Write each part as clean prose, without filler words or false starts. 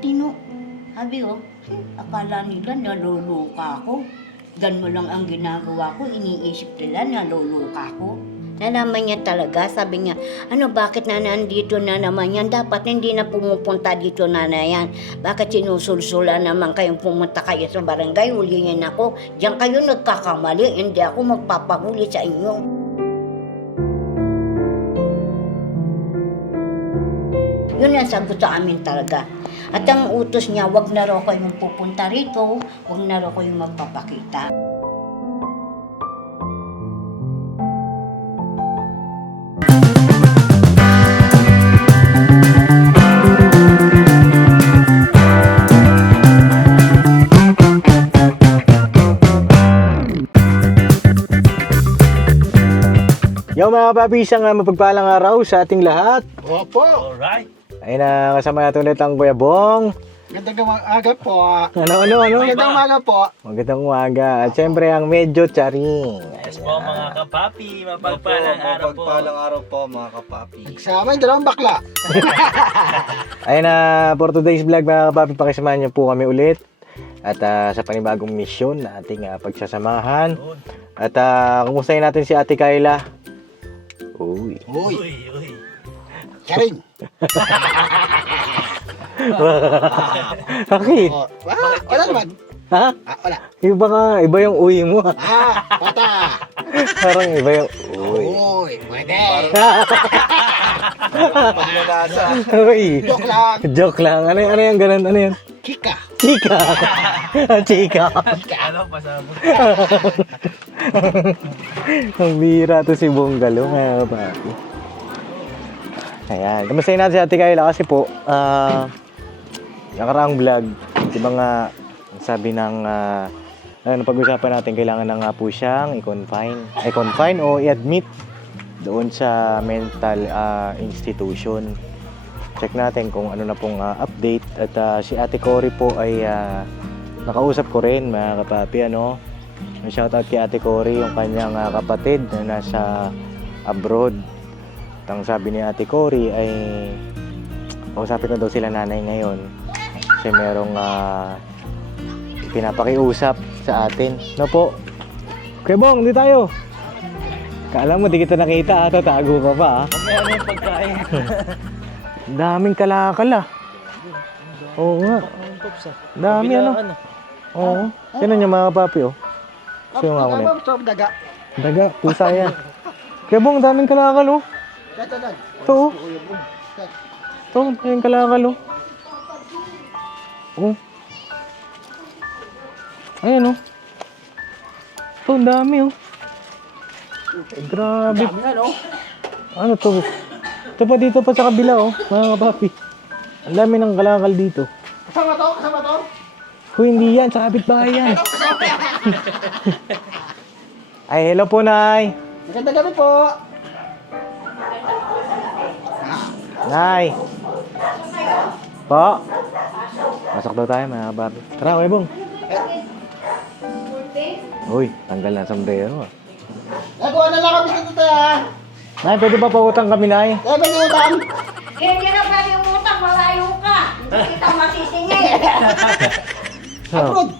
tino. Sabi ko, akala nila naluluka ako. Ganun lang ang ginagawa ko, iniisip nila naluluka ako. Nalaman niya talaga, sabi niya, bakit na nandito na naman yan? Dapat hindi na pumupunta dito na yan. Bakit sinusulsula naman kayong pumunta kayo sa barangay? Hulihin ako. Diyan kayo nagkakamali, hindi ako magpapahuli sa inyo. Yun ang sagot sa amin talaga. At ang utos niya, wag na raw kayong pupunta rito, wag na raw kayong magpapakita. Yo mga papi, isang mapagpalang araw sa ating lahat. Opo. Alright. Ayun na, kasama natin ulit ang Kuya Bong. Magandang umaga po. Ano? Magandang umaga po. Magandang umaga. At syempre ang medyo charing. Yes po mga kapapi, mapagpalang araw po. Mapagpalang araw po mga kapapi. Nagsama yung dalawang bakla. Ayun na, for today's vlog mga kapapi, pakisamahan niyo po kami ulit. At sa panibagong misyon na ating pagsasamahan. At kumustahin natin si Ate Kayla. Uy. Uy, Uy. charing. Bakit? Oh, wala naman. Ha? Wala. Iba yung uy mo. Pata. Parang iba yung uy. Uy, pwede. Paglalasa. Uy. Joke lang. Joke lang. Ano yung ganun? Ano yan? Chika. Chika. Chika. Ano, pasabog. Ang bira to si Bonggalo, mga papi. Ayan. Kamustahin natin si Ate Kayla kasi po, nakaraang vlog, di ba nga, sabi ng, pag-usapan natin, kailangan na nga po siyang i-confine o i-admit doon sa mental institution. Check natin kung ano na pong update. At si Ate Cory po ay nakausap ko rin, mga kapapi, ano. Shoutout kay Ate Cory, yung kanyang kapatid na nasa abroad. Ang sabi ni Ate Cory ay kausapin na daw sila nanay ngayon kasi merong pinapakiusap sa atin. No po? Okay, Bong, di tayo. Kala mo, di kita nakita ata, tago ka pa. Ano yung pagkain? Daming kalakal Oo nga. Dami ano. Oo. Sino niya mga papi oh? Sino nga ulit? Daga. Daga, pusa yan. Kaya Bong, daming kalakal oh. Ito oh. Ito, daming kalakal oh. Oh. Ayan oh. Ito, ang dami oh. Grabe. Ano to? Ito pa dito pa sa kabila oh, mga papi. Ang dami ng kalakal dito. Kasama to? Kung hindi yan, sa kapitbahay yan. Ay, hello po, Nay. Magandang gabi po. Nay. Po. Pasok daw tayo, mga papi. Tara, Kuya Bong. Uy, tanggal na sombrero ah. Nagawa na lang kami dito tayo. Nay, pwede ba pautang kami, Nay? Pwede utang. Hindi na pwede umutang, malayo ka. Hindi kita masisingil. Abroad.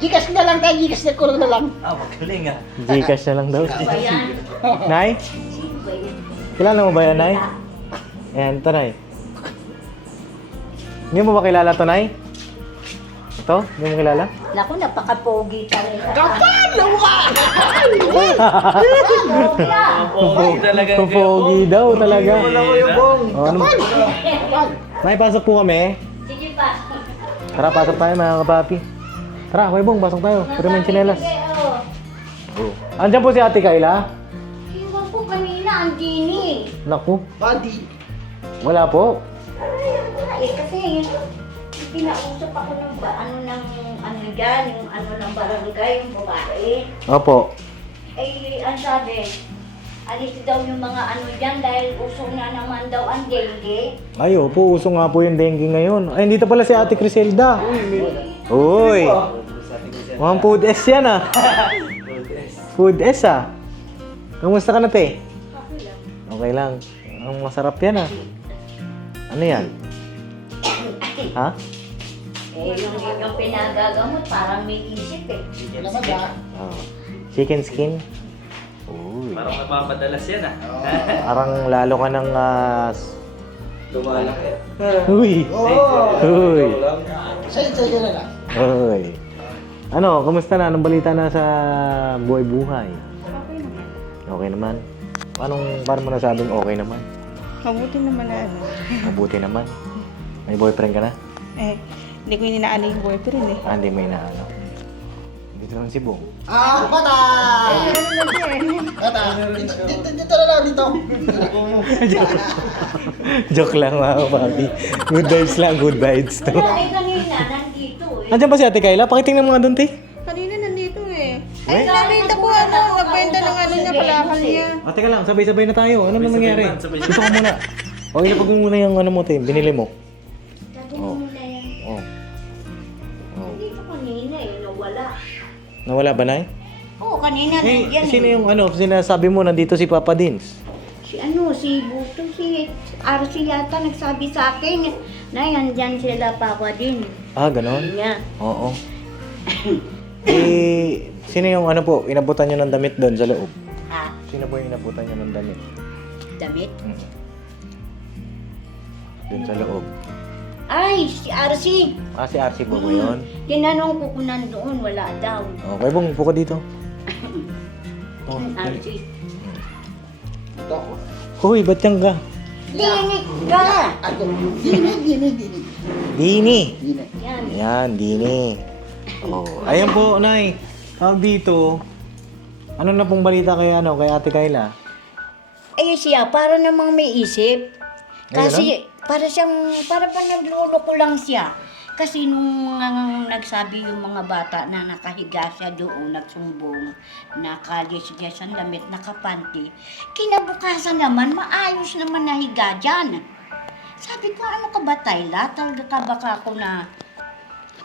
Gcash na lang tayo, Gcash na kulang na lang. Magaling ah. Gcash na lang daw. Ayan. Nay? Kilala mo ba yan, Nay? Ayan, ito, Nay. Hindi mo ba kilala to, Nay? Ito? Hindi mo kilala? Naku, napaka-pogi talaga. Kapal! Lawa! Pogi ah. Pogi talaga. Pogi daw talaga. Wala ko yung Bong. Oh, ano? Nay, pasok po kami. Sige pa. Tara, pasok tayo mga kapapi. Tara, Kuya Bong, pasok tayo. Pero may tsinelas. Oh. Andiyan po si Ate Kayla. Iwan ko kanina, ang dini. Naku, Bandi. wala po. Kasi pinausap ako ng ng barangay, yung babae. Opo. Ang sabi, alis daw yung mga dyan dahil uso na naman daw ang dengue. Ay, opo, uso nga po yung dengue ngayon. Ay, dito pala si Ate Criselda. Uy. Mukhang food S yan ah. Food S ah. Kamusta ka na, te? Okay lang. Ang masarap yan ah. Ano yan? Ha? yung pinagagamot, parang may isip eh. Lamag ah. Oh. Chicken skin. Uy. Parang napapadalas yan ah. Parang lalo ka ng... Lumalaki. Uy! Oo. Uy! Sa'yo na lang. Uy! Ano, kamusta na? Anong balita na sa buhay-buhay? Okay naman. Paano mo nasabing okay naman? Mabuti naman na ano. Mabuti naman. May boyfriend ka na? Eh, hindi ko inaano yung boyfriend eh. Hindi may inaano. Dito naman si Bong. Ah, bata! Bata! Dito na lang, dito. Joke lang mga papi. Good vibes lang, good vibes to. Ay, kanina, nandito eh. Andiyan ba si Ate Kayla? Pakitingnan mo nga doon, te. Kanina nandito eh. Eh? Ay, nakita ko ano, nagbenta ng ano niya, palakal niya. Teka lang, sabay-sabay na tayo. Ano na nangyari? Sabay-sabay. Dito ka muna. Okay, ilapag mo muna yung ano mo, te. Binili mo. Sabi mo muna yan. Oh. Oh. Dito kanina eh, nawala. Nawala ba, Nay? Oo, kanina Eh, nandiyan sino eh. yung ano, sinasabi mo nandito si Papa Dins? Si Buto, si RC yata nagsabi sa akin na andyan sila Papa din. Ah, ganon? Niya. Oo. Eh, sino yung ano po, inabutan nyo ng damit doon sa loob? Ha? Sino po yung inabutan nyo ng damit? Damit? Doon sa loob. Ay, si RC. Ah, si RC po ba yun? Tinanong ko kung nandoon, wala daw. Okay, Bong, upo ka dito. Oh, RC. Ito ako. Hoy, ba't yan ka? Linig ka! Ako. Dini. Dini. Yan. Yan, Dini. Oh, ayan po, Nay. Tawag dito. Ano na pong balita kay Ate Kayla? Eh siya, para namang may isip. Ay, Kasi, para pa nagluloko lang siya. Kasi nung nagsabi yung mga bata na nakahiga siya doon, nagsumbong, nakalis niya sa damit, nakapanty, kinabukasan naman, maayos naman nahiga dyan. Sabi ko, ano ka ba, Tayla? Talaga ka baka ako na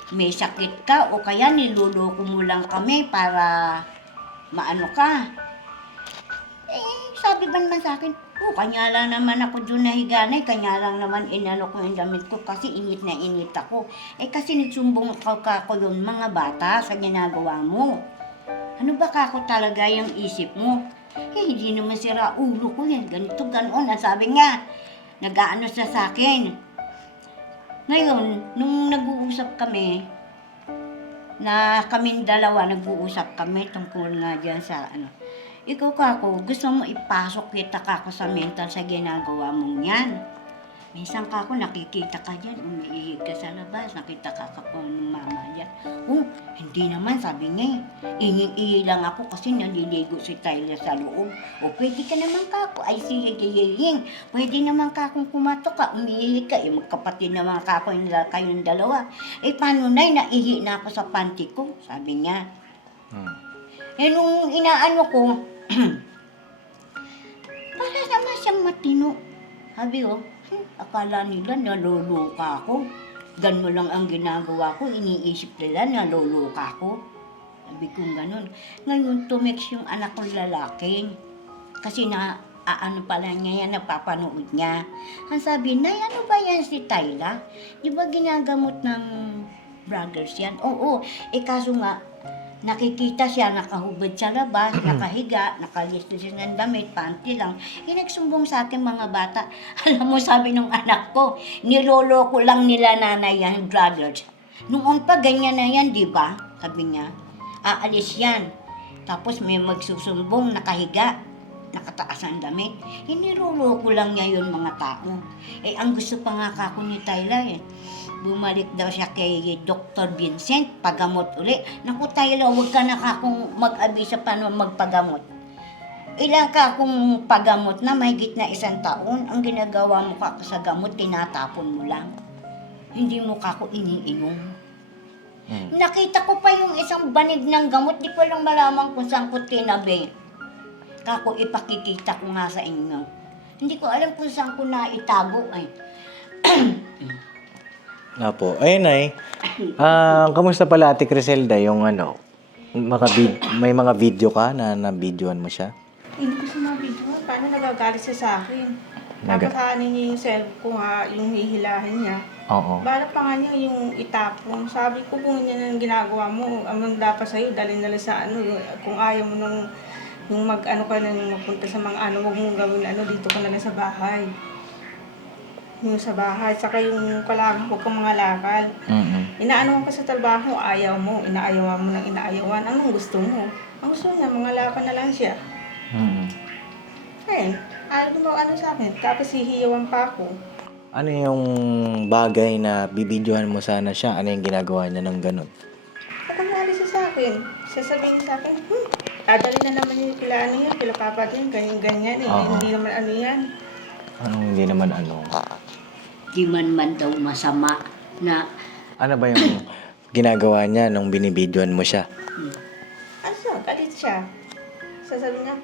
may sakit ka o kaya niluloko mo lang kami para maano ka? Eh, sabi ba naman sa akin, kanya lang naman ako doon nahiganay, kanya lang naman inano ko yung damit ko kasi init na init ako. Eh kasi nagsumbong ako yung mga bata sa ginagawa mo. Ano ba kako talaga yung isip mo? Eh hindi naman sira ulo ko yan, ganito, ganoon. Ang sabi nga, nag-aano siya sa akin. Ngayon, nung nag-uusap kami, na kaming dalawa nag-uusap kami tungkol nga dyan sa ano. Ikaw kako, gusto mo ipasok kita kako sa mental sa ginagawa mong yan. Minsan kako nakikita ka dyan, umiihig ka sa labas, nakita ka kako ng mama dyan. Oh, hindi naman, sabi niya inging-ihi lang ako kasi naliligo si Tyler sa loob. O pwede ka naman kako, ay sige, pwede naman kakong kumatok ka, umiihi ka, eh magkapatid naman kako kayong dalawa. Eh paano naihi na ako sa panty ko, sabi niya. Eh nung inaano ko, para naman siyang matino. Sabi ko, akala nila naluluka ako. Ganun lang ang ginagawa ko, iniisip nila naluluka ako. Sabi ko ganun. Ngayon tumix yung anak kong lalaki. Kasi ano pala niya yan, napapanood niya. Ang sabi, Nay, ano ba yan si Tayla? Di ba ginagamot ng brothers yan? Oo, kaso nga, nakikita siya, nakahubad sa labas, nakahiga, nakalistos siya ng damit, panty lang. Nagsumbong sa akin mga bata. Alam mo, sabi ng anak ko, niloloko lang nila nanay yan, brothers. Noon pa, ganyan na yan, di ba? Sabi niya, aalis yan. Tapos may magsusumbong, nakahiga, nakataas ang damit. Niloloko lang niya yun mga tao. Ang gusto pa nga kako ni Tyler bumalik daw siya kay Dr. Vincent, pagamot uli. Naku, Tyler, huwag ka na kakong mag-abisa pa naman magpagamot. Ilang kakong pagamot na mahigit na 1 taon, ang ginagawa mo kako sa gamot, tinatapon mo lang. Hindi mo kako iniinom. Nakita ko pa yung isang banig ng gamot, di ko lang malaman kung saan ko tinabi. Kako, ipakikita ko nga sa inyo. Hindi ko alam kung saan ko naitago eh. Apo. Ayun, Nay. Kamusta pala Ate Criselda yung ano? May mga video ka na na-videoan mo siya? Hindi ko siya mabidyo. Paano nagagalit siya sa akin? Tapos hanin niya yung cell ko nga, yung hihilahin niya. Oo. Bala pa nga niya yung itapon. Sabi ko kung yan ang ginagawa mo, ang dapat sa'yo, dalhin sa ano, kung ayaw mo nang yung mag-ano ka nang mapunta sa mga ano, huwag mong gawin ano, dito ka na lang sa bahay. Yung sa bahay, saka yung kailangan huwag kang mga lakad. Inaano ka sa trabaho, ayaw mo, inaayawan mo ng inaayawan. Anong gusto mo? Ang gusto niya, mga lakad na lang siya. Eh, ayaw mo ano sa akin, tapos hihiyawan pa ako. Ano yung bagay na bibidyohan mo sana siya? Ano yung ginagawa niya ng ganun? Pagkakali siya sa akin, sasabihin sa akin, dadali na naman yung kila ano yan, kila papa din, ganyan-ganyan eh. Oo. Hindi naman ano yan. Anong hindi naman ano? Di man daw masama na Ano ba yung ginagawa niya nung binibidyohan mo siya? Ano siya, galit siya. Sasabihin niya,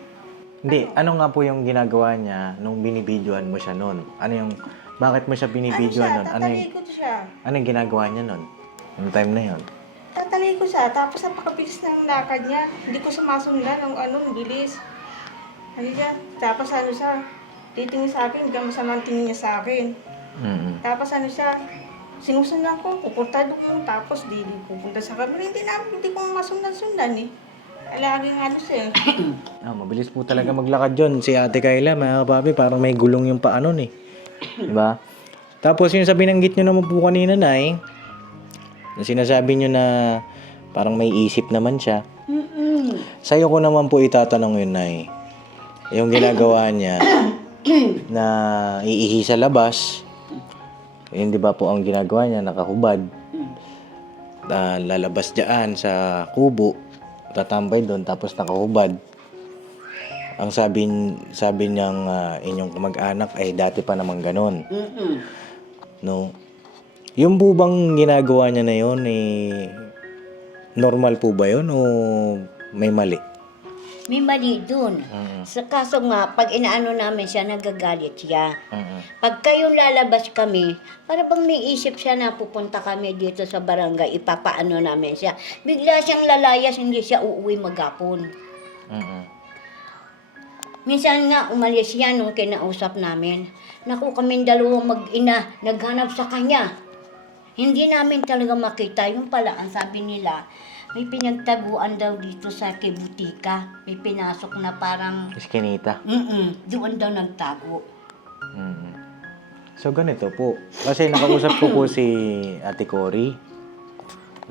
Hindi, ano nga po yung ginagawa niya nung binibidyohan mo siya noon? Ano yung, bakit mo siya binibidyohan noon? tatalikod siya. Ano yung ginagawa niya noon? Yung time na yun? Tatalikod siya, tapos napakabilis ng lakad niya. Hindi ko sumasundan ng ano, bilis. Ano siya, tapos ano siya, titingin sa akin, hanggang masama ang tingin niya sa akin. Tapos ano siya, sinusundan ko, pupunta doon, tapos di pupunta sa camera. Hindi ko masundan-sundan eh. Laging ano siya eh. Mabilis po talaga maglakad yun. Si Ate Kayla, mga kapapi, parang may gulong yung paa nun eh. Diba? Tapos yung sa binanggit nyo naman po kanina, Nay, na sinasabi nyo na parang may isip naman siya. Sa'yo ko naman po itatanong yun, Nay. Yung ginagawa niya na iihi sa labas, yun di ba po ang ginagawa niya, nakahubad. Lalabas dyan sa kubo, tatambay doon, tapos nakahubad. Ang sabi niyang inyong kamag-anak ay dati pa naman ganun. No? Yung po bang ginagawa niya na yun, normal po ba yun o may mali? may mali dun. Sa kaso nga, pag inaano namin siya, nagagalit siya. Pag kayong lalabas kami, para bang may isip siya na pupunta kami dito sa barangay, ipapaano namin siya. Bigla siyang lalayas, hindi siya uuwi maghapon. Minsan nga, umalis siya nung kinausap namin. Naku, kaming dalawang mag-ina, naghanap sa kanya. Hindi namin talaga makita. Yung pala, ang sabi nila, may pinagtaguan daw dito sa Kibutika. May pinasok na parang, Eskinita. doon daw nagtago. So ganito po. Kasi nakausap ko po si Ate Cory,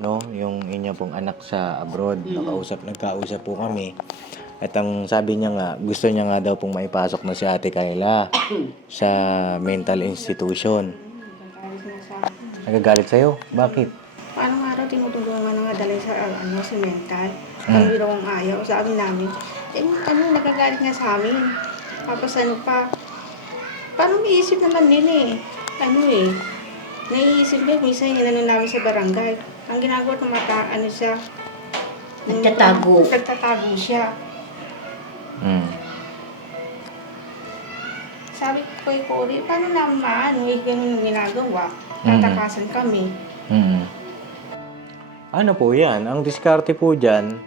no, yung inyo pong anak sa abroad. Nagkausap po kami. At ang sabi niya nga, gusto niya nga daw pong maipasok na si Ate Kayla sa mental institution. Nagagalit sa'yo? Bakit? Paano nga raw tinutulungan nga dalhin sa si mental. Kami raw ang ayaw sa amin namin. Nagagalit nga sa amin. Tapos parang may isip naman din naiisip niya, minsan yan namin sa barangay. Ang ginagawa ng siya. Nagtatago. Nagtatago siya. Sabi ko kay Cory, paano naman, ganun yung ginagawa? Tatakasan kami. Ano po yan? Ang diskarte po dyan,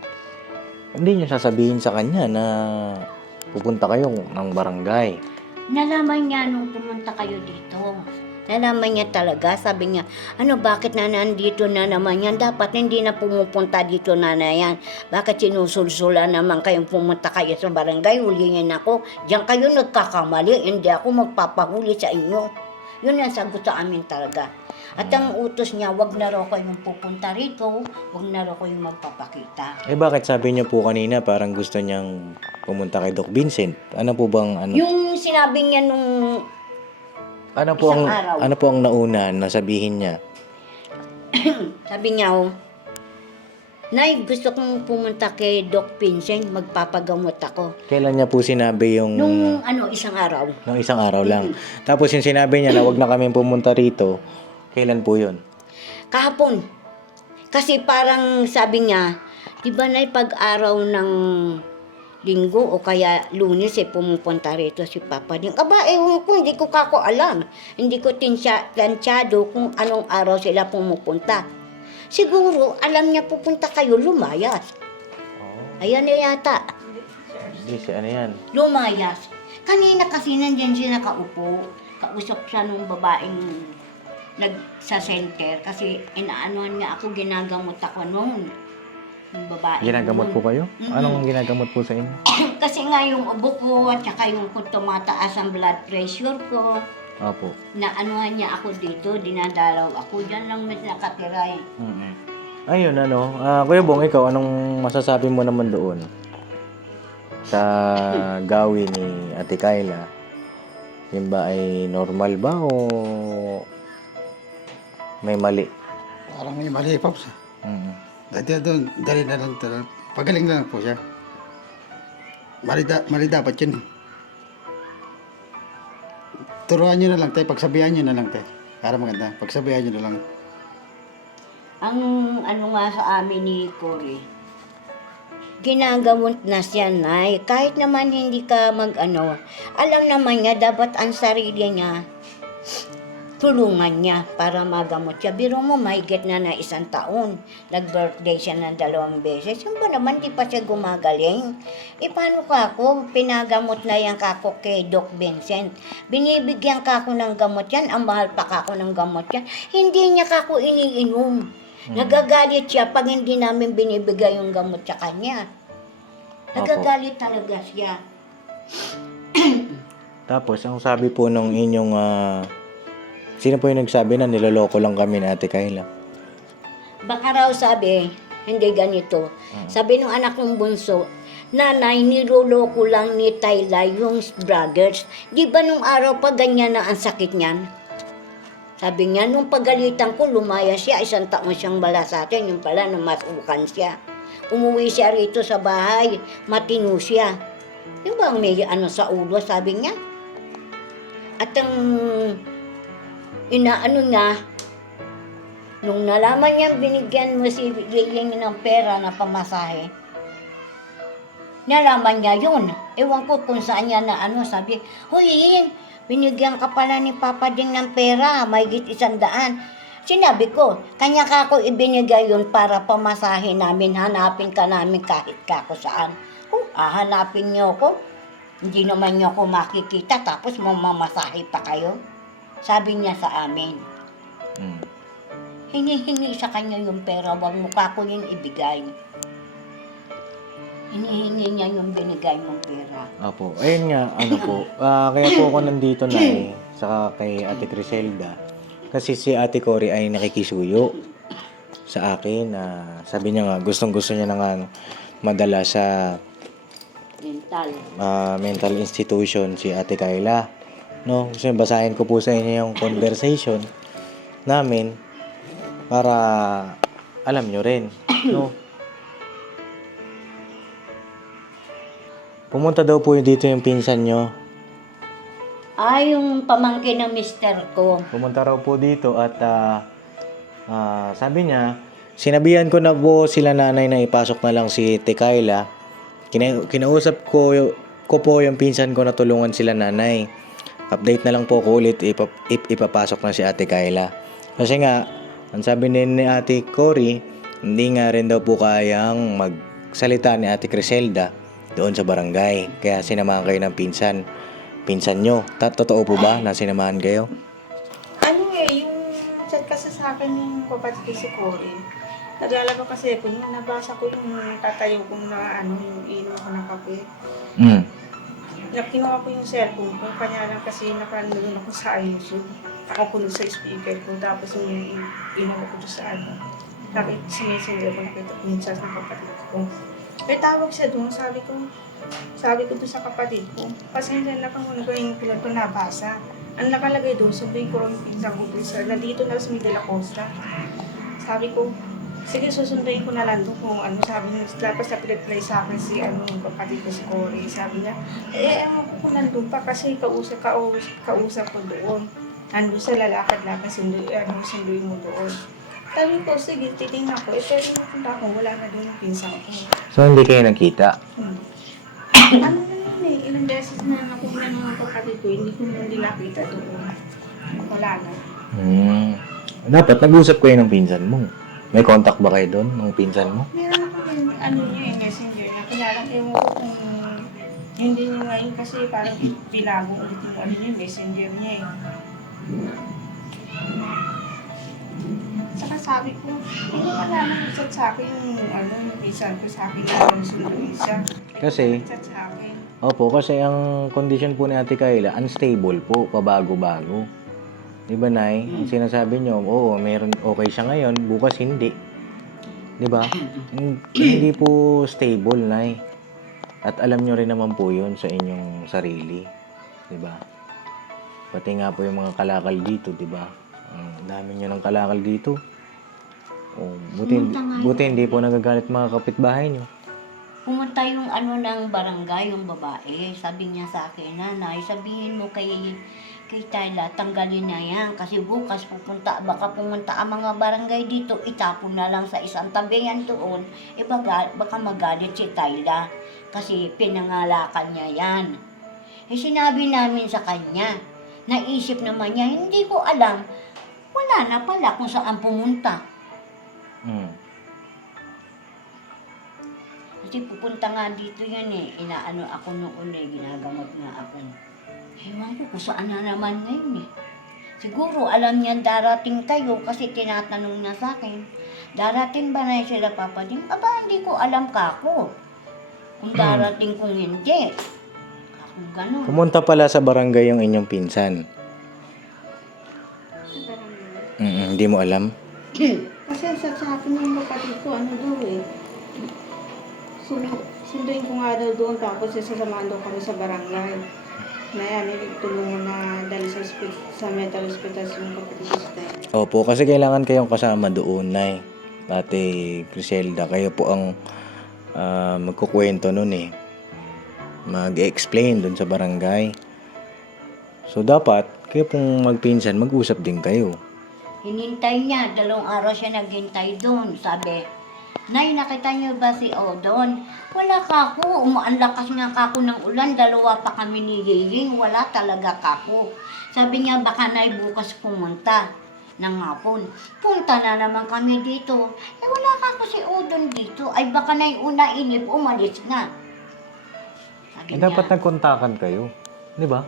hindi niyo sasabihin sa kanya na pupunta kayo ng barangay. Nalaman niya nung pumunta kayo dito. Nalaman niya talaga. Sabi niya, bakit na nandito na naman yan? Dapat hindi na pumupunta dito na yan. Bakit sinusulsula naman kayong pumunta kayo sa barangay? Hulihin ako. Diyan kayo nagkakamali. Hindi ako magpapahuli sa inyo. Yun ang sagot sa amin talaga. At ang utos niya, wag na raw kayong pupunta rito, wag na raw kayong magpapakita. Bakit sabi niyo po kanina parang gusto niyang pumunta kay Doc Vincent? Ano po bang Yung sinabi niya nung isang araw. Ano po ang nauna na sabihin niya? Sabi niya, Nay, gusto kong pumunta kay Doc Vincent, magpapagamot ako. Kailan niya po sinabi yung... Nung isang araw. Nung isang araw lang. Tapos yung sinabi niya na wag na kami pumunta rito, kailan po yun? Kahapon. Kasi parang sabi niya, di ba Nay, pag-araw ng Linggo o kaya Lunes pumupunta rito si Papa Ding. Hindi ko alam. Hindi ko tansyado kung anong araw sila pumupunta. Siguro, alam niya pupunta kayo, lumayas. Ayan na yata. Hindi, ano yan? Lumayas. Kanina kasi nandiyan siya nakaupo. Kausap siya nung babaeng sa center kasi inaanuhan nga ako, ginagamot ako noon. Yung babae. Ginagamot po kayo? Mm-mm. Anong ginagamot po sa inyo? Kasi nga yung ubo ko at saka yung kung tumataas ang blood pressure ko, Opo. naanuhan niya ako dito, dinadalaw ako. Diyan lang nakatira eh. Ayun, Kuya Bong, ikaw, anong masasabi mo naman doon sa gawin ni Ate Kayla? Yun ba ay normal ba o may mali? Parang may mali, Pops. Dati doon, dali na lang. Pagaling na lang po siya. Mali dapat yun. Turuan nyo na lang, te. Pagsabihan nyo na lang, te. Para maganda. Pagsabihan nyo na lang. Ang ano nga sa amin ni Cory, ginagamot na siya, Nay. Kahit naman hindi ka alam naman niya, dapat ang sarili niya, tulungan niya para magamot siya. Biro mo, mahigit na 1 taon. Nag-birthday siya ng 2 beses. Yung ba naman, di pa siya gumagaling? E paano ka ako? Pinagamot na yan kako kay Doc Vincent. Binibigyan ka ako ng gamot yan. Ang mahal pa kako ng gamot yan. Hindi niya kako iniinom. Nagagalit siya pag hindi namin binibigay yung gamot sa kanya. Nagagalit talaga siya. Tapos, ang sabi po nung inyong, sino po yung nagsabi na niloloko lang kami ni Ate Kayla? Baka raw sabi, hindi ganito. Sabi nung anak ng bunso, Nanay, niloloko lang ni Tayla yung brothers. Di ba nung araw pa ganyan na ang sakit niyan? Sabi niya, nung pagalitan ko, lumaya siya, 1 taon siyang bala sa atin. Yung pala, namasukan siya. Umuwi siya rito sa bahay, matino siya. Yung bang may sa ulo, sabi niya. At ang inaano niya, nung nalaman niya, binigyan mo si Lilian ng pera na pamasahe. Nalaman niya yun. Ewan ko kung saan niya na sabi, Hoy, binigyan ka pala ni Papa Ding ng pera, mahigit 100. Sinabi ko, kanya ka ako ibinigay yun para pamasahe namin, hanapin ka namin kahit kako saan. Kung hahanapin niyo ako, hindi naman niyo ako makikita, tapos mamamasahe pa kayo. Sabi niya sa amin, hinihingi sa kanya yung pera, wag mo kako yung ibigay. Hinihingi niya yung binigay mong pera. Opo. Ayun nga, kaya po ako nandito na saka kay Ate Criselda. Kasi si Ate Cory ay nakikisuyo sa akin. Sabi niya nga, gustong-gusto niya na nga madala sa mental institution si Ate Kayla. No? Gusto niya basahin ko po sa inyo yung conversation namin para alam nyo rin. No? Pumunta daw po dito yung pinsan nyo. Yung pamangkin ng mister ko. Pumunta raw po dito at sabi niya, sinabihan ko na po sila nanay na ipasok na lang si Kayla. Kinausap ko po yung pinsan ko na tulungan sila nanay. Update na lang po ko ulit ipapasok na si Ate Kayla. Kasi nga, ang sabi ni Ate Cory, hindi nga rin daw po kayang magsalita ni Ate Criselda doon sa barangay. Kaya sinamahan kayo ng pinsan nyo. Totoo po ba na sinamahan kayo? Yung chat kasi sa akin yung kapatid ko si Cory. Naglalaba kasi ako, yung nabasa ko yung tatayo kong na yung inom ko ng kape. Kinuha ko yung cellphone ko, kanya lang kasi nakanoon ako sa YouTube. Nakakulong sa speaker ko, tapos yung inom ko sa Nakita sa messenger ko, nakita ko yung chat ng kapatid ko. May tawag siya doon, sabi ko doon sa kapatid ko, pasensya na kung ano ko yung pilat ko nabasa. Ang nakalagay doon, sabihin ko yung pinsan ko, nandito na sa Miguel Acosta. Sabi ko, sige, susunduin ko na lang doon kung ano. Sabi niya, tapos na-reply sa akin si kapatid ko si Cory. Sabi niya, ewan ko kung nandun pa kasi kausap ko doon. Nandun sa lalakad-lakad, sunduin mo doon. Sabi ko, sige, titingnan ko. Pero yung punta ko, wala na doon yung pinsan ko. So, hindi kayo nakita? Ano na yun ilang beses na nakuha ng mga kapatid ko, hindi nakita doon. Wala na. Dapat nag-usap kayo ng pinsan mo. May contact ba kayo doon ng pinsan mo? Meron ako yung messenger niya. Kaya lang ewan ko kung hindi niya ngayon kasi parang pinago ulit yung messenger niya . sabi ko, wala nang chat sa akin yung yung pinsan ko sa akin na sunduin siya. Kasi, Chat sa akin. opo, kasi ang condition po ni Ate Kayla, unstable po, pabago-bago. Di ba, Nay? Ang sinasabi nyo, oo, meron okay siya ngayon, bukas hindi. Di ba? Hindi po stable, Nay. At alam nyo rin naman po yun sa inyong sarili. Di ba? Pati nga po yung mga kalakal dito, di ba? Ang dami nyo ng kalakal dito. Oh, buti hindi po nagagalit mga kapitbahay nyo. Pumunta yung ng barangay, yung babae. Sabi niya sa akin, nanay, sabihin mo kay Tayla, tanggalin na yan. Kasi bukas baka pumunta ang mga barangay dito, itapon na lang sa isang tabihan doon. Baka magalit si Tayla. Kasi pinangalakan niya yan. Sinabi namin sa kanya, naisip naman niya, hindi ko alam, wala na pala kung saan pumunta. Kasi pupunta nga dito yan inaano ako noon ginagamot nga ako. Ewan ko kung saan na naman ngayon Siguro alam niya darating kayo kasi tinatanong na sa akin, darating ba na sila papading? Aba, hindi ko alam kako. Kung darating kung hindi. Kung gano'n. Pumunta pala sa barangay yung inyong pinsan. Hindi mo alam? Kasi sa akin yung kapatid ko, sunduin ko nga daw doon, tapos sasamahan daw kami sa barangay. Na yan, tulungan na dahil sa mental hospital yung kapatid ko. Opo, kasi kailangan kayong kasama doon, Nay. Ate Criselda, kayo po ang magkukwento nun mag-explain doon sa barangay. So, dapat, kayo pong magpinsan, mag-usap din kayo. Hinintay niya, 2 araw siya naghintay doon. Sabi, Nay, nakita niyo ba si Odon? Wala kako, ang lakas nga kako ng ulan, 2 pa kami ni Yeying, wala talaga kako. Sabi niya, baka Nay bukas pumunta ng hapon. Punta na naman kami dito. Wala kako si Odon dito. Ay baka Nay una inip, umalis na. Sabi niya, Dapat nagkontakan kayo. Di ba?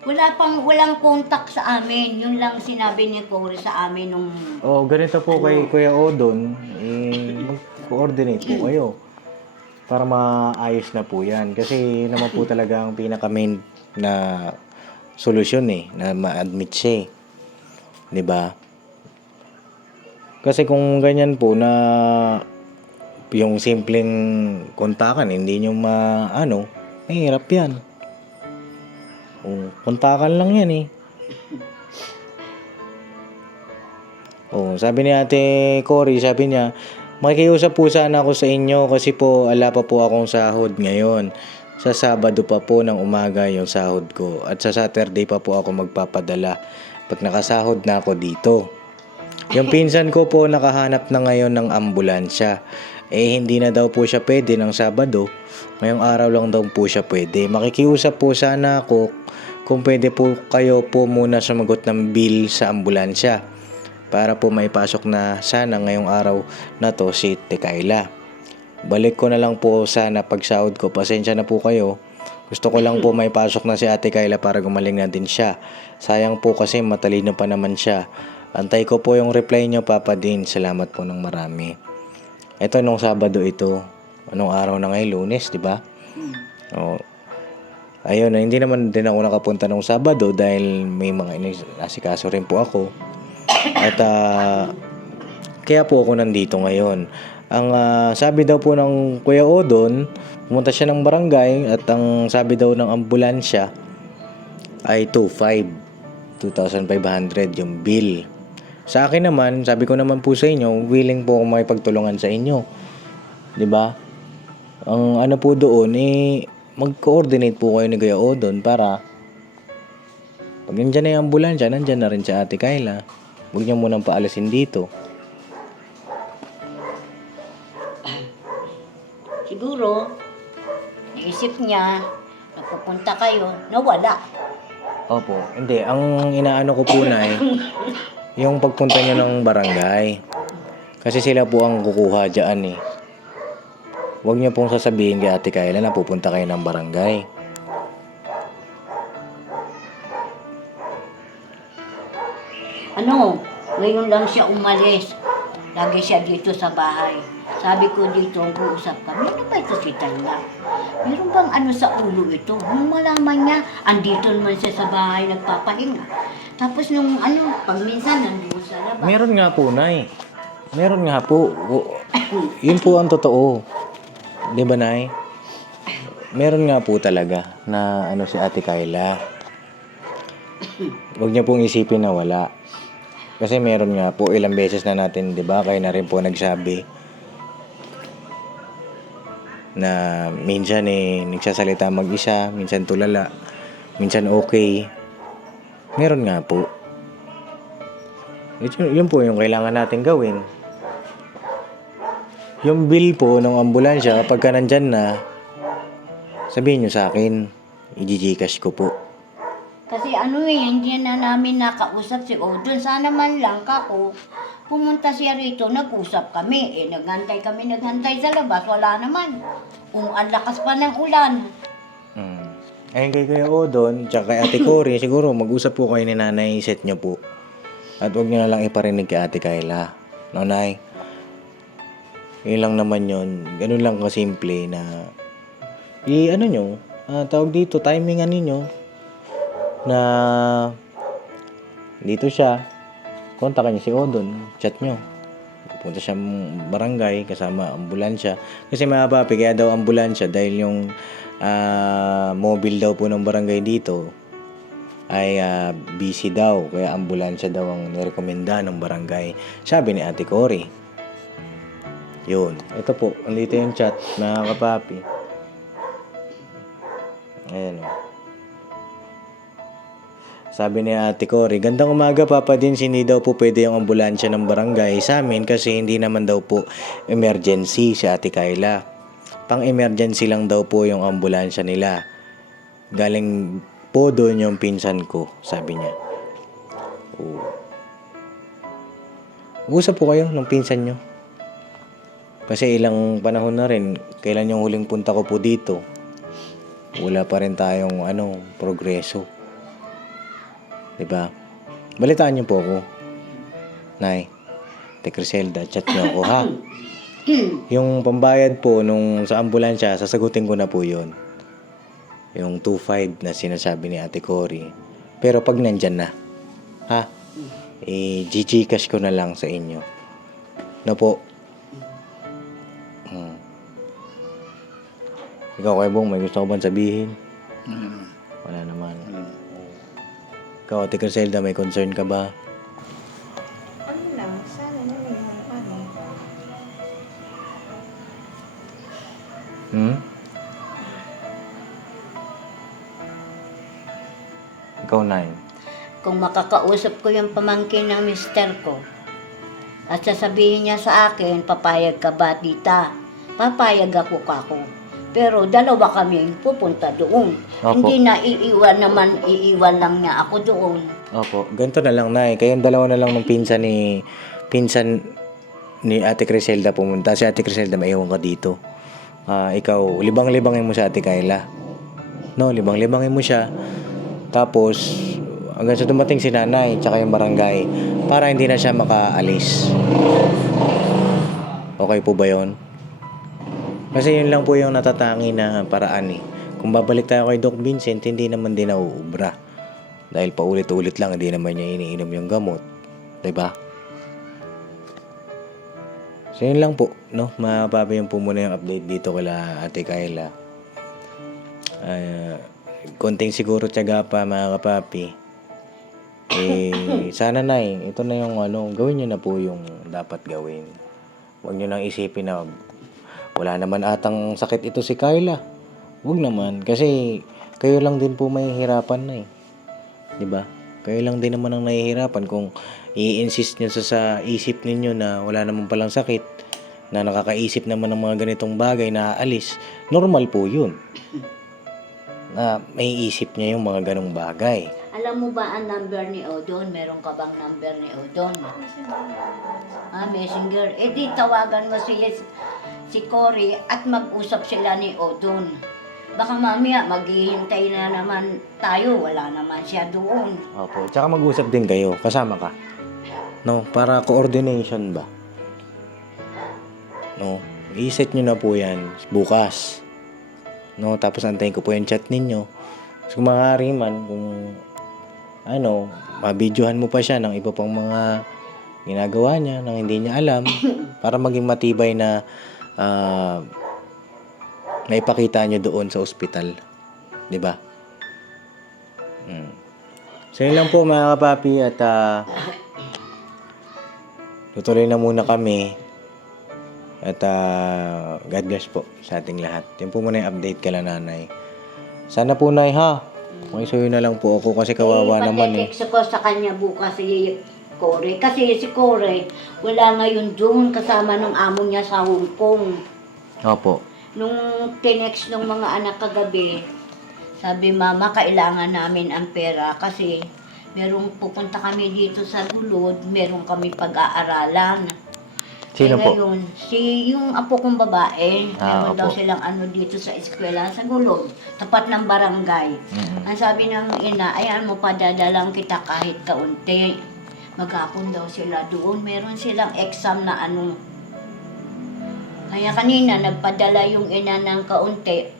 walang contact sa amin. Yun lang sinabi ni Cory sa amin nung... Ganito po kay Kuya Odon, mag-coordinate po kayo para maayos na po yan. Kasi naman po talaga ang pinaka-main na solusyon na ma-admit siya. Di ba? Kasi kung ganyan po na yung simpleng kontakan, hindi nyo mahirap yan. Kontakan lang yan sabi ni Ate Cory, sabi niya, makikiusap po sana ako sa inyo kasi po ala pa po akong sahod ngayon. Sa Sabado pa po ng umaga yung sahod ko at sa Saturday pa po ako magpapadala pag nakasahod na ako dito. Yung pinsan ko po nakahanap na ngayon ng ambulansya. Hindi na daw po siya pwede ng Sabado. Ngayong araw lang daw po siya pwede. Makikiusap po sana ako kung pwede po kayo po muna sumagot ng bill sa ambulansya para po maipasok na sana ngayong araw na to si Kayla. Balik ko na lang po sana pag sahod ko. Pasensya na po kayo. Gusto ko lang po maipasok na si Ate Kayla para gumaling na din siya. Sayang po kasi matalino pa naman siya. Antay ko po yung reply nyo, Papa Din. Salamat po ng marami. Ito nung Sabado ito. Anong araw na ngayon? Lunes, di ba? Ayun, hindi naman din ako nakapunta nung Sabado dahil may mga asikaso rin po ako. At kaya po ako nandito ngayon. Ang sabi daw po ng Kuya Odon, pumunta siya ng barangay at ang sabi daw ng ambulansya ay 2,500 yung bill. Sa akin naman, sabi ko naman po sa inyo, willing po akong makipagtulungan sa inyo. 'Di ba? Ang po doon mag-coordinate po kayo ni Kuya Odon para pag nandiyan na yung ambulansya, nandiyan na rin si Ate Kayla. Huwag niyo munang paalasin dito. Siguro, naisip niya, napupunta kayo, nawala. Opo. Hindi. Ang inaano ko po na yung pagpunta nyo ng barangay. Kasi sila po ang kukuha dyan Huwag niyo pong sasabihin kay Ate Kayla na pupunta kayo ng barangay. Ngayon lang siya umalis. Lagi siya dito sa bahay. Sabi ko dito, mag-uusap kami. Ano ba ito si Tala? Meron bang ano sa ulo ito? Nung malaman niya, andito naman siya sa bahay nagpapahinga. Tapos nung ano, pag minsan nandun sa labas. Meron nga po, Nay. Meron nga po. Yun po ang totoo. Di ba, Nay? Meron nga po talaga na ano si Ate Kayla. Huwag niyo pong isipin na wala. Kasi meron nga po, ilang beses na natin, di ba, kayo na rin po nagsabi na minsan nagsasalita mag-isa, minsan tulala, minsan okay. Meron nga po. Yun po yung kailangan natin gawin. Yung bill po ng ambulansya, kapag ka nandyan na, sabihin nyo sa akin, i-gcash ko po. Kasi ano hindi na namin nakausap si Odon. Sana man lang kako, pumunta siya rito, nag-usap kami. Naghantay sa labas, wala naman. Ang lakas pa ng ulan. Ayun kay Kuya Odon, tsaka kay Ate Cory, siguro mag-usap po kayo ni Nanay, set nyo po. At huwag nyo na lang iparinig kay Ate Kayla. No, Nay? Yun lang naman yun. Ganun lang kasimple na ano nyo, tawag dito, timingan ninyo na dito siya, kontakin niyo si Odon, chat nyo. Punta siya barangay kasama ambulansya. Kasi mga papi, kaya daw ambulansya dahil yung mobile daw po ng barangay dito ay busy daw. Kaya ambulansya daw ang nirekomenda ng barangay. Sabi ni Ate Cory. Yun. Ito po, andito yung chat, mga kapapi. Ayan o. Sabi ni Ate Cory, gandang umaga Papa din, hindi daw po pwede yung ambulansya ng barangay sa amin kasi hindi naman daw po emergency si Ate Kayla. Pang emergency lang daw po yung ambulansya nila. Galing po doon yung pinsan ko, sabi niya. Usap po kayo ng pinsan nyo. Kasi ilang panahon na rin, kailan yung huling punta ko po dito, wala pa rin tayong progreso. Diba? Balitaan niyo po ako. Nay, Ate Criselda, chat niyo ako ha. Yung pambayad po nung sa ambulansya, sasagutin ko na po yun. Yung 2.5 na sinasabi ni Ate Cory. Pero pag nandyan na, ha? Gcash ko na lang sa inyo. No po? Ikaw, Kuya Bong, may gusto ko bang sabihin? Wala naman. Ikaw, Ate Criselda, may concern ka ba? Ano lang, sana naman Ikaw, Nay. Kung makakausap ko yung pamangkin ng mister ko, at sasabihin niya sa akin, papayag ka ba, tita? Papayag ako kako. Pero dalawa kami pupunta doon. Opo. Hindi na iiwan lang niya ako doon. Opo, ganito na lang, Nay. Kayong dalawa na lang ng pinsan ni Ate Criselda pumunta. Si Ate Criselda, maiwan ka dito. Ikaw, libang-libangin mo si Ate Kayla. No, libang-libangin mo siya. Tapos, hanggang sa dumating si Nanay, tsaka yung barangay, para hindi na siya makaalis. Okay po ba yun? Kasi yun lang po yung natatangi na paraan eh. Kung babalik tayo kay Doc Vincent, hindi naman din nauubra. Dahil paulit-ulit lang, hindi naman niya iniinom yung gamot. Diba? So yun lang po, no? Mga papi, yun po muna yung update dito kala Ate Kayla. Konting siguro tiyaga pa, mga kapapi. Sana na ito na yung gawin nyo na po yung dapat gawin. Huwag nyo nang isipin na wala naman atang sakit ito si Kayla. Huwag naman. Kasi kayo lang din po mahihirapan na eh. Diba? Kayo lang din naman ang nahihirapan kung i-insist nyo sa isip ninyo na wala naman palang sakit, na nakakaisip naman ng mga ganitong bagay na aalis. Normal po yun. Na may isip niya yung mga ganong bagay. Alam mo ba ang number ni Odon? Meron ka bang number ni Odon? Messenger. Di tawagan mo si Cory at mag-usap sila ni Odon. Baka mamaya maghihintay na naman tayo. Wala naman siya doon. Opo. Tsaka mag-usap din kayo. Kasama ka. No, para coordination ba? No, i-set nyo na po yan bukas. No, tapos antayin ko po yung chat ninyo. Kung maaari man, kung mabidyohan mo pa siya ng iba pang mga ginagawa niya nang hindi niya alam para maging matibay na naipakita niyo doon sa ospital. 'Di ba? So yun lang po mga kapapi at tutuloy na muna kami at God bless po sa ating lahat. Yun po muna yung update kala nanay. Sana po nay ha. Makisuyo na lang po ako kasi kawawa naman eh. Patetext ko sa kanya bukas si Corey. Kasi si Corey, wala ngayon doon kasama ng amo niya sa Hong Kong. Opo. Nung tinext ng mga anak kagabi, sabi, Mama, kailangan namin ang pera kasi merong pupunta kami dito sa Gulod, merong kami pag-aaralan. Sino po? Ngayon, yung apo kong babae, meron daw opo. silang dito sa eskwela sa Gulod, tapat ng barangay. Ang sabi ng ina, ayan mo, padadalang kita kahit kaunti. Maghapon daw sila doon, meron silang exam na Kaya kanina, nagpadala yung ina ng kaunti,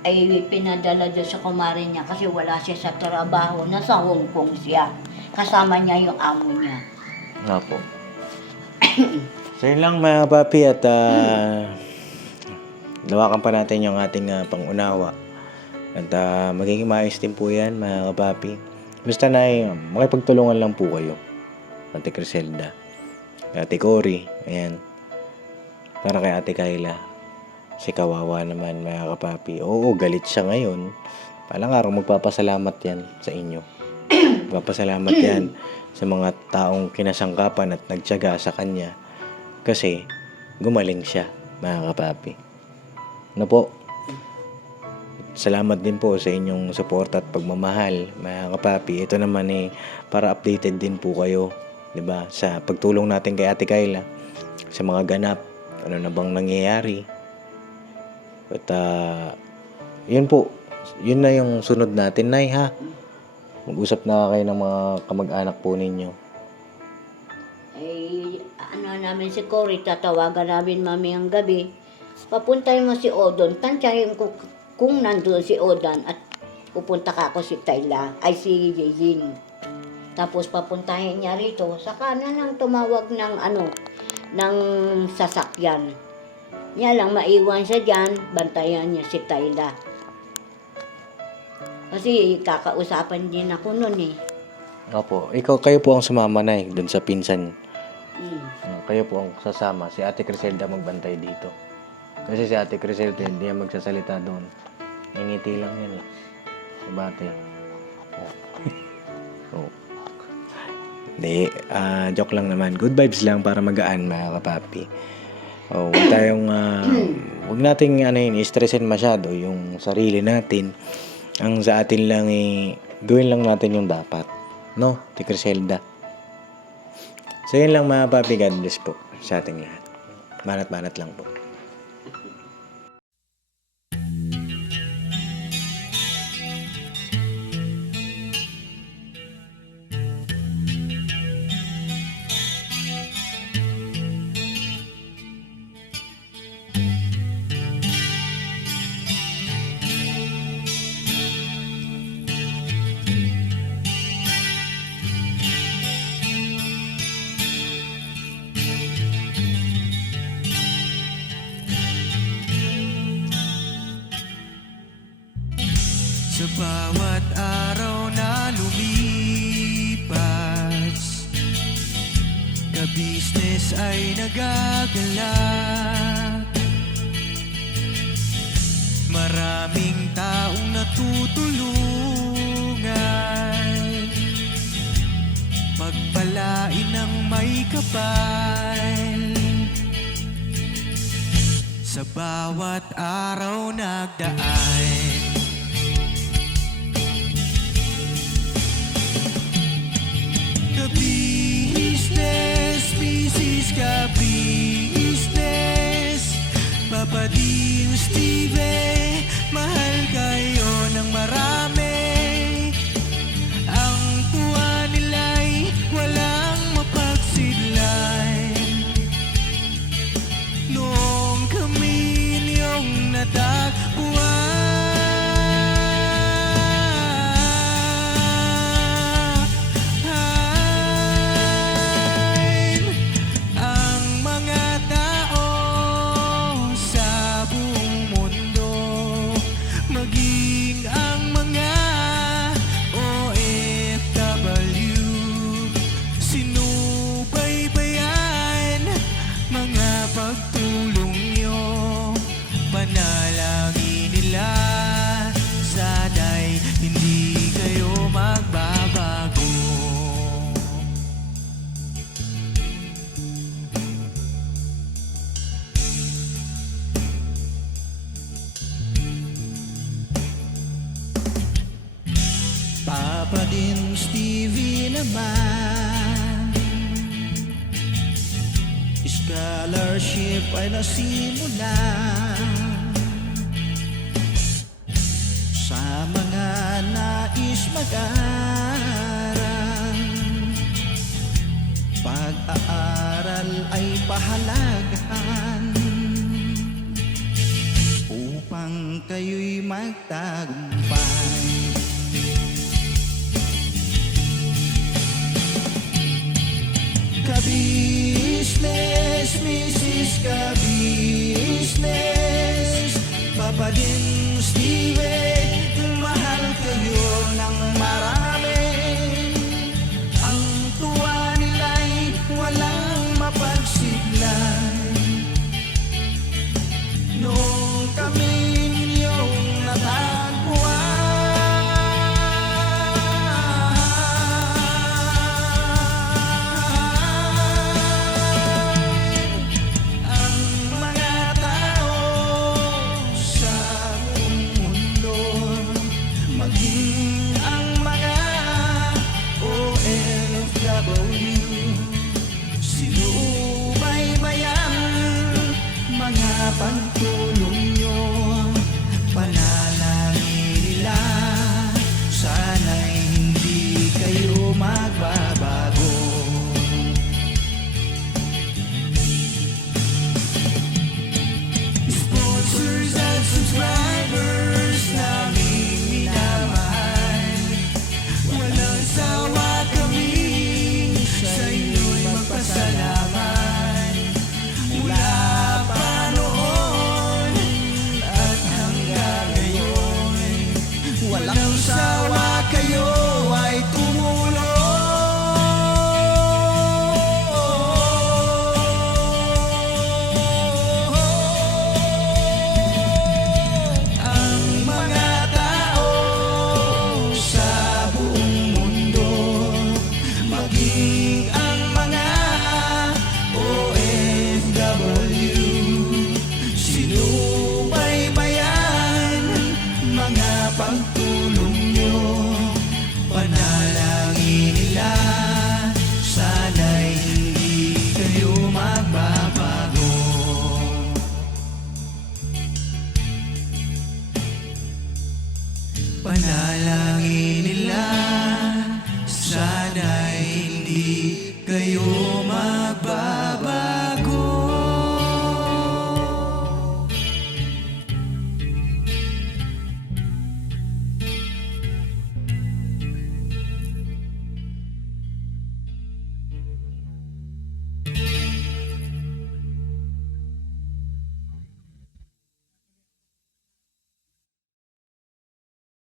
ay pinadala doon sa kumare niya kasi wala siya sa trabaho, nasa Hong Kong siya. Kasama niya yung amo niya. Opo. So yun lang mga papi at lawakan pa natin yung ating pangunawa. At magiging maayos din po yan mga kapapi. Basta na makipagtulungan lang po kayo. Ate Criselda, Ate Cory, ayan. Para kay Ate Kayla. Si kawawa naman mga kapapi. Oo, galit siya ngayon. Palang araw magpapasalamat yan sa inyo. Magpapasalamat yan sa mga taong kinasangkapan at nagtiyaga sa kanya. Kasi gumaling siya mga kapapi. Ano po? Salamat din po sa inyong support at pagmamahal mga kapapi. Ito naman para updated din po kayo, 'di ba? Sa pagtulong natin kay Ate Kayla sa mga ganap, ano na bang nangyayari. At yun po. Yun na yung sunod natin, Nay, ha? Mag-usap na kayo ng mga kamag-anak po ninyo. Namin si Cory, tatawagan namin mamayang gabi. Papuntahin mo si Odon, tansyahin ko kung nandun si Odan at pupunta ka ako si Tayla, ay si Jejin. Tapos papuntahin niya rito, saka na nang tumawag ng sasakyan. Niya lang maiwan siya dyan, bantayan niya si Tayla. Kasi kakausapan din ako nun eh. Opo, kayo po ang sumama na dun sa pinsan. Kayo po ang sasama. Si Ate Criselda magbantay dito. Kasi si Ate Criselda hindi yan magsasalita doon. Ngiti lang yan eh. Si Bate. Oh. Hindi, joke lang naman. Good vibes lang para magaan mga kapapi. Huwag nating i-stressin masyado yung sarili natin. Ang sa atin lang gawin lang natin yung dapat. No? Ate Criselda. So yun lang mga papi, God bless po sa ating lahat. Banat-banat lang po. Sa bawat araw na lumipas, ka-business ay nagagalak. Maraming taong natutulungan, pagpalain ng may kapal. Sa bawat araw nagdaan, ka-business, business ka-business, Papa Dio, Steve, mahal kayo ng marami. Ang tuwa nila'y walang mapagsasabi. Papa Dins TV naman, scholarship ay nasimulan sa mga nais mag-aral. Pag-aaral ay pahalagahan upang kayo'y magtagumpay. Ka-business, Mrs. Ka-business, Papa Dins TV, mahal kayo ng marami. Ang tuwa nila'y walang mapagsiglay. Nung kami ninyong natagpuan, ang mga tao sa buong mundo, maging ang mga OFW, sinubaybayan mga pagtutunan.